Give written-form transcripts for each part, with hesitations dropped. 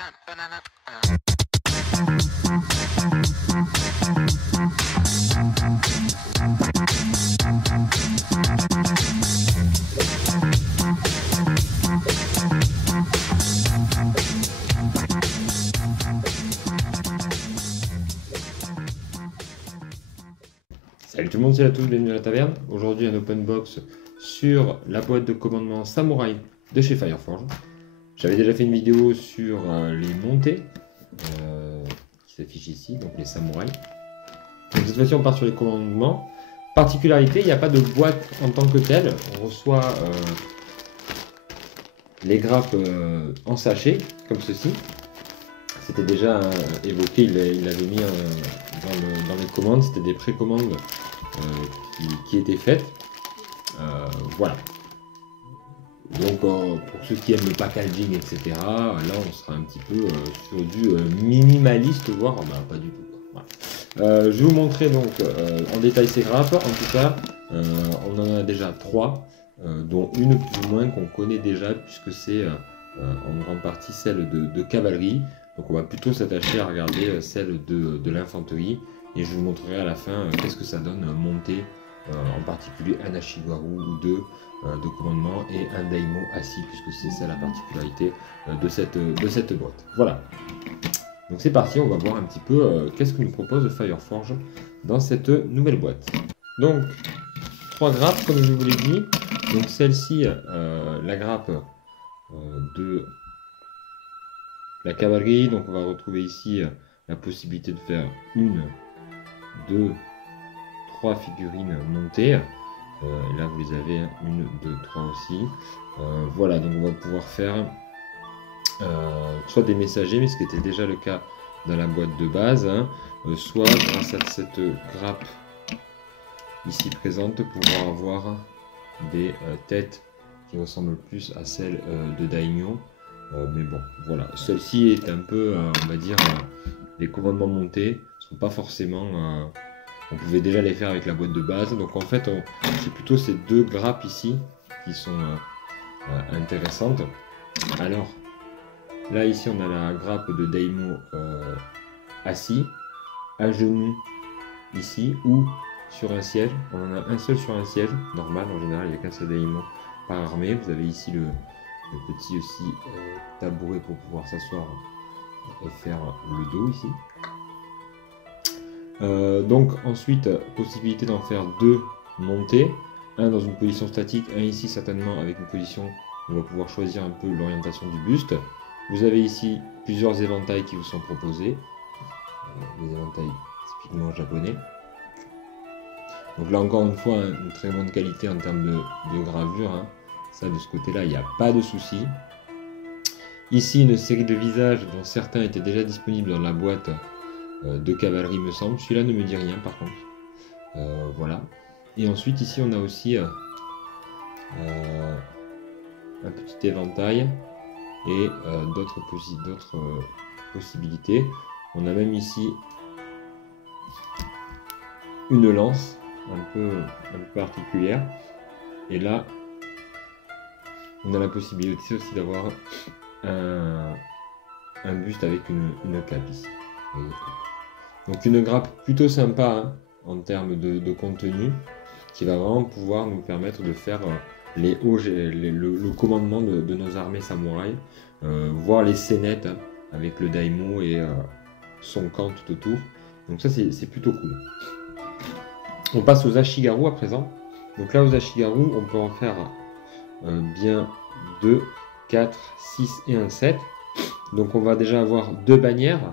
Salut tout le monde, c'est la tous, bienvenue à la taverne. Aujourd'hui un open box sur la boîte de commandement Samouraï de chez Fireforge. J'avais déjà fait une vidéo sur les montées qui s'affichent ici, donc les samouraïs. Donc cette fois-ci on part sur les commandements. Particularité, il n'y a pas de boîte en tant que telle. On reçoit les grappes en sachet, comme ceci. C'était déjà évoqué, il l'avait mis dans les commandes, c'était des précommandes qui étaient faites. Voilà. Donc pour ceux qui aiment le packaging, etc., là on sera un petit peu sur du minimaliste, voire pas du tout. Voilà. Je vais vous montrer donc en détail ces grappes. En tout cas, on en a déjà 3, dont une plus ou moins qu'on connaît déjà, puisque c'est en grande partie celle de cavalerie. Donc on va plutôt s'attacher à regarder celle de l'infanterie, et je vous montrerai à la fin qu'est-ce que ça donne monter en particulier un Ashigaru ou deux de commandement et un Daimyo assis, puisque c'est ça la particularité de cette boîte. Voilà. Donc c'est parti, on va voir un petit peu qu'est-ce que nous propose Fireforge dans cette nouvelle boîte. Donc 3 grappes comme je vous l'ai dit. Donc celle-ci, la grappe de la cavalerie, donc on va retrouver ici la possibilité de faire 1, 2, 3 figurines montées. Là vous les avez, 1, 2, 3 aussi. Voilà, donc on va pouvoir faire soit des messagers, mais ce qui était déjà le cas dans la boîte de base, hein, soit grâce à cette grappe ici présente, pouvoir avoir des têtes qui ressemblent plus à celles de Daimyo. Mais bon, voilà, celle-ci est un peu, on va dire, les commandements montés sont pas forcément, on pouvait déjà les faire avec la boîte de base. Donc en fait, c'est plutôt ces 2 grappes ici qui sont intéressantes. Alors, là ici on a la grappe de Daimyo assis, à genoux ici, ou sur un siège. On en a un seul sur un siège, normal, en général il n'y a qu'un seul Daimyo par armée. Vous avez ici le petit aussi tabouret pour pouvoir s'asseoir et faire le dos ici. Donc ensuite, possibilité d'en faire 2 montées, un dans une position statique, un ici certainement avec une position où on va pouvoir choisir un peu l'orientation du buste. Vous avez ici plusieurs éventails qui vous sont proposés, les éventails typiquement japonais. Donc là encore une fois, une très bonne qualité en termes de gravure, hein. Ça, de ce côté-là, il n'y a pas de souci. Ici, une série de visages dont certains étaient déjà disponibles dans la boîte de cavalerie, me semble. Celui-là ne me dit rien, par contre. Voilà. Et ensuite, ici, on a aussi un petit éventail et d'autres possibilités. On a même ici une lance un peu particulière. Et là, on a la possibilité aussi d'avoir un buste avec une cape ici. Donc une grappe plutôt sympa, hein, en termes de contenu, qui va vraiment pouvoir nous permettre de faire le commandement de nos armées samouraïs, voir les scénettes, hein, avec le Daimyo et son camp tout autour. Donc ça c'est plutôt cool. On passe aux Ashigaru à présent. Donc là aux Ashigaru on peut en faire bien 2, 4, 6 et un 7. Donc on va déjà avoir 2 bannières,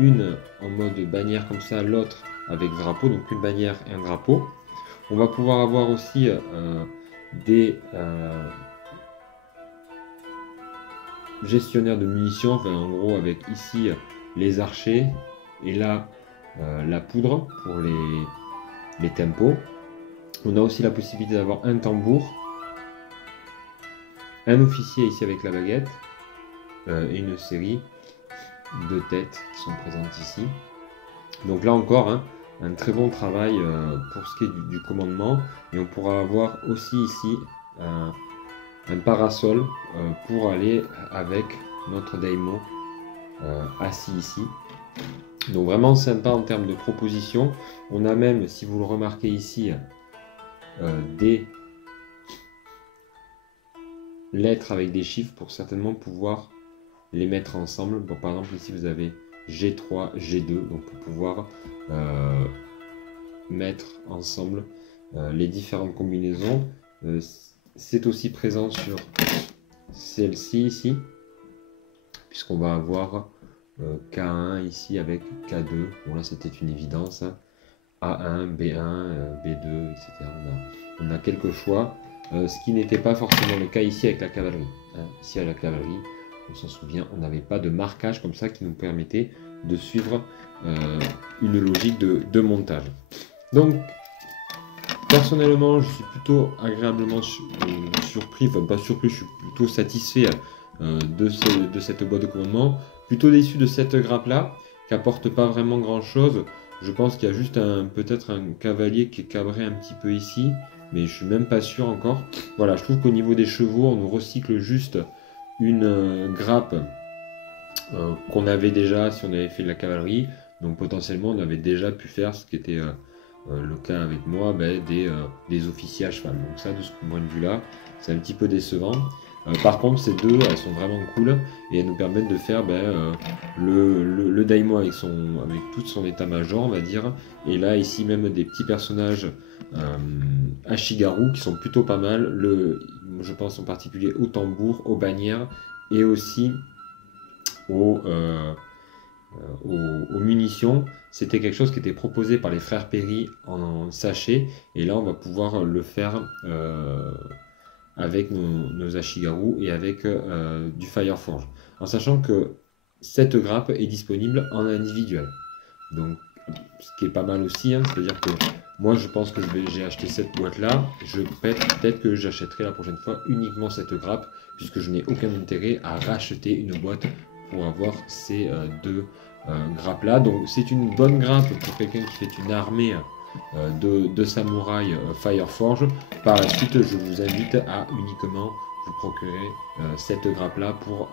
une en mode bannière comme ça, l'autre avec drapeau, donc une bannière et un drapeau. On va pouvoir avoir aussi des gestionnaires de munitions, enfin, en gros avec ici les archers et là la poudre pour les tempos. On a aussi la possibilité d'avoir un tambour, un officier ici avec la baguette et une série de têtes qui sont présentes ici. Donc là encore, hein, un très bon travail pour ce qui est du commandement. Et on pourra avoir aussi ici un parasol pour aller avec notre Daimyo assis ici. Donc vraiment sympa en termes de proposition. On a même, si vous le remarquez ici, des lettres avec des chiffres pour certainement pouvoir les mettre ensemble. Bon, par exemple ici vous avez G3, G2, donc pour pouvoir mettre ensemble les différentes combinaisons. C'est aussi présent sur celle-ci ici, puisqu'on va avoir K1 ici avec K2. Bon là c'était une évidence, hein. A1, B1, B2, etc. On a quelques choix, ce qui n'était pas forcément le cas ici avec la cavalerie, hein. Ici à la cavalerie, on s'en souvient, on n'avait pas de marquage comme ça qui nous permettait de suivre une logique de montage. Donc personnellement je suis plutôt agréablement surpris, enfin pas surpris, je suis plutôt satisfait de cette boîte de commandement, plutôt déçu de cette grappe là qui apporte pas vraiment grand chose. Je pense qu'il y a juste peut-être un cavalier qui est cabré un petit peu ici, mais je suis même pas sûr encore. Voilà, je trouve qu'au niveau des chevaux, on nous recycle juste une grappe qu'on avait déjà si on avait fait de la cavalerie. Donc potentiellement, on avait déjà pu faire ce qui était le cas avec moi, des officiers à cheval. Donc ça, de ce point de vue-là, c'est un petit peu décevant. Par contre, ces deux, elles sont vraiment cool et elles nous permettent de faire le daimon avec tout son état-major, on va dire. Et là, ici, même des petits personnages Ashigaru qui sont plutôt pas mal. Je pense en particulier au tambour, aux bannières et aussi aux munitions. C'était quelque chose qui était proposé par les frères Perry en sachet. Et là, on va pouvoir le faire avec nos Ashigaru et avec du Fireforge. En sachant que cette grappe est disponible en individuel. Donc, ce qui est pas mal aussi, hein, c'est-à-dire que moi je pense que j'ai acheté cette boîte-là. Peut-être que j'achèterai la prochaine fois uniquement cette grappe, puisque je n'ai aucun intérêt à racheter une boîte pour avoir ces deux grappes-là. Donc, c'est une bonne grappe pour quelqu'un qui fait une armée de samouraï Fireforge. Par la suite, je vous invite à uniquement vous procurer cette grappe là pour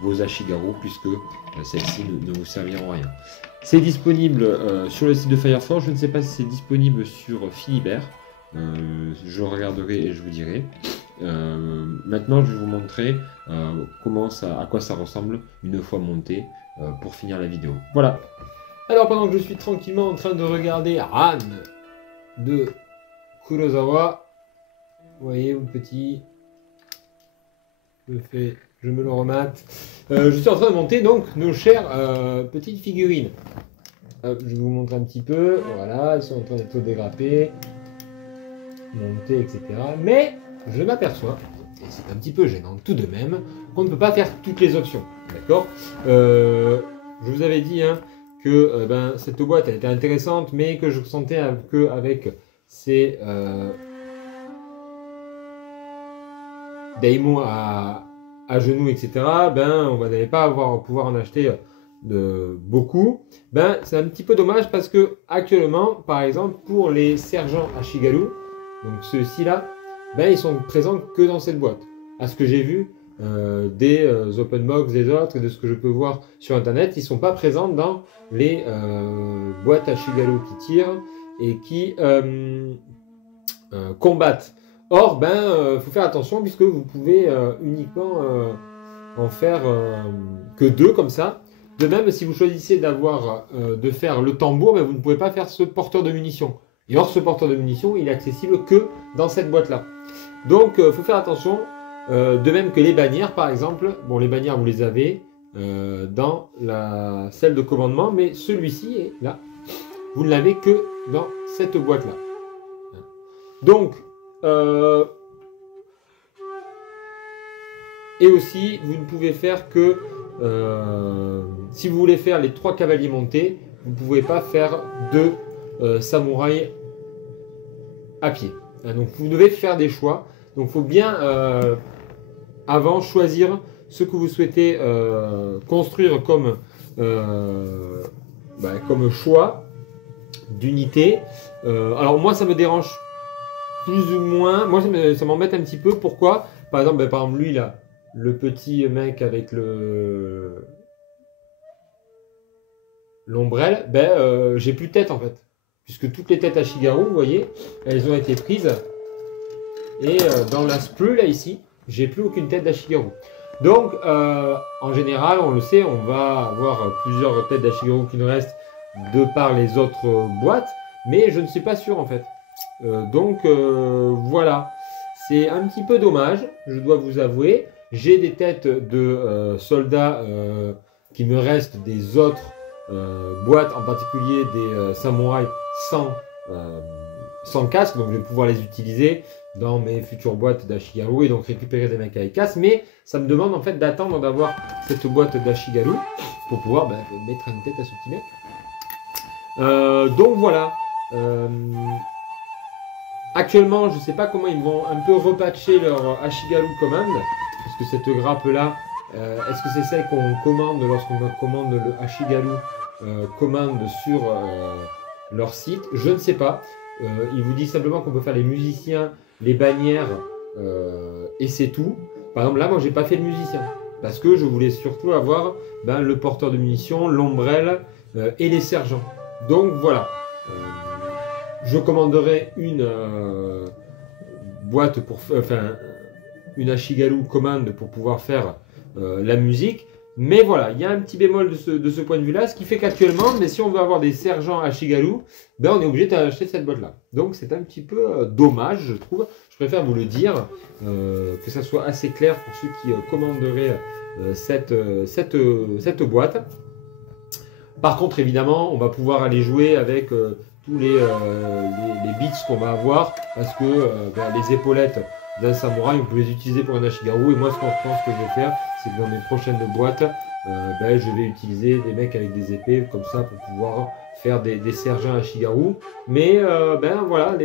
vos Ashigaru, puisque celles-ci ne vous serviront à rien. C'est disponible sur le site de Fireforge. Je ne sais pas si c'est disponible sur Philibert. Je regarderai et je vous dirai. Maintenant, je vais vous montrer à quoi ça ressemble une fois monté pour finir la vidéo. Voilà. Alors pendant que je suis tranquillement en train de regarder Han de Kurosawa, vous voyez mon petit, je me le remate. Je suis en train de monter donc nos chères petites figurines. Hop, je vais vous montrer un petit peu. Voilà, elles sont en train d'être dégrappées, montées, etc. Mais je m'aperçois, et c'est un petit peu gênant tout de même, qu'on ne peut pas faire toutes les options. D'accord. Je vous avais dit, hein, que cette boîte elle était intéressante, mais que je sentais qu'avec ces daimons à genoux, etc., on n'allait pas pouvoir en acheter beaucoup. C'est un petit peu dommage parce que actuellement, par exemple, pour les sergents Ashigaru, donc ceux-ci là, ils sont présents que dans cette boîte. À ce que j'ai vu, des open box des autres et de ce que je peux voir sur internet, ils sont pas présents dans les boîtes Ashigaru qui tirent et qui combattent. Or, faut faire attention puisque vous pouvez uniquement en faire que deux comme ça. De même, si vous choisissez de faire le tambour, vous ne pouvez pas faire ce porteur de munitions. Et or, ce porteur de munitions, il est accessible que dans cette boîte-là. Donc, faut faire attention. De même que les bannières, par exemple. Bon, les bannières, vous les avez dans la salle de commandement, mais celui-ci est là. Vous ne l'avez que dans cette boîte-là. Donc, et aussi, vous ne pouvez faire que, si vous voulez faire les 3 cavaliers montés, vous ne pouvez pas faire 2 samouraïs à pied. Donc, vous devez faire des choix. Donc, il faut bien, avant, choisir ce que vous souhaitez construire comme choix d'unité. Alors, moi, ça me dérange plus ou moins. Moi, ça m'embête un petit peu. Pourquoi? Par exemple, lui, là, le petit mec avec le l'ombrelle, j'ai plus de tête en fait. Puisque toutes les têtes Ashigaru, vous voyez, elles ont été prises. Et dans la sprue, là, ici, j'ai plus aucune tête d'Ashigaru. Donc, en général, on le sait, on va avoir plusieurs têtes d'Ashigaru qui nous restent de par les autres boîtes. Mais je ne suis pas sûr, en fait. Voilà. C'est un petit peu dommage, je dois vous avouer. J'ai des têtes de soldats qui me restent des autres boîtes, en particulier des samouraïs sans casque. Donc, je vais pouvoir les utiliser dans mes futures boîtes d'Ashigaru et donc récupérer des mecs avec casque, mais ça me demande en fait d'attendre d'avoir cette boîte d'Ashigaru pour pouvoir mettre une tête à ce petit mec. Donc voilà. Actuellement, je ne sais pas comment ils vont un peu repatcher leur Ashigaru command, parce que cette grappe là, est-ce que c'est celle qu'on commande lorsqu'on commande le Ashigaru commande sur leur site? Je ne sais pas. Il vous dit simplement qu'on peut faire les musiciens, les bannières et c'est tout. Par exemple, là, moi, j'ai pas fait le musicien parce que je voulais surtout avoir le porteur de munitions, l'ombrelle et les sergents. Donc voilà. Je commanderai une boîte pour, une Ashigaru commande pour pouvoir faire la musique. Mais voilà, il y a un petit bémol de ce point de vue-là, ce qui fait qu'actuellement, si on veut avoir des sergents Ashigaru, on est obligé d'acheter cette boîte-là. Donc c'est un petit peu dommage, je trouve. Je préfère vous le dire, que ça soit assez clair pour ceux qui commanderaient cette boîte. Par contre, évidemment, on va pouvoir aller jouer avec tous les bits qu'on va avoir, parce que les épaulettes d'un samouraï, on peut les utiliser pour un Ashigaru. Et moi, ce que je pense que je vais faire, c'est que dans mes prochaines boîtes, je vais utiliser des mecs avec des épées comme ça pour pouvoir faire des sergents Ashigaru. Mais voilà,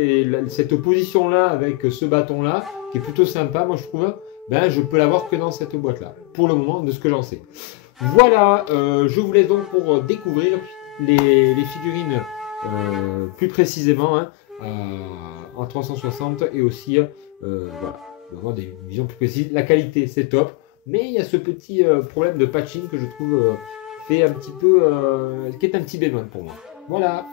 cette position-là avec ce bâton-là, qui est plutôt sympa, moi je trouve, je peux l'avoir que dans cette boîte-là, pour le moment, de ce que j'en sais. Voilà, je vous laisse donc pour découvrir les figurines plus précisément en 360 et aussi voilà, avoir des visions plus précises. La qualité c'est top, mais il y a ce petit problème de patching que je trouve fait un petit peu, qui est un petit bémol pour moi. Voilà.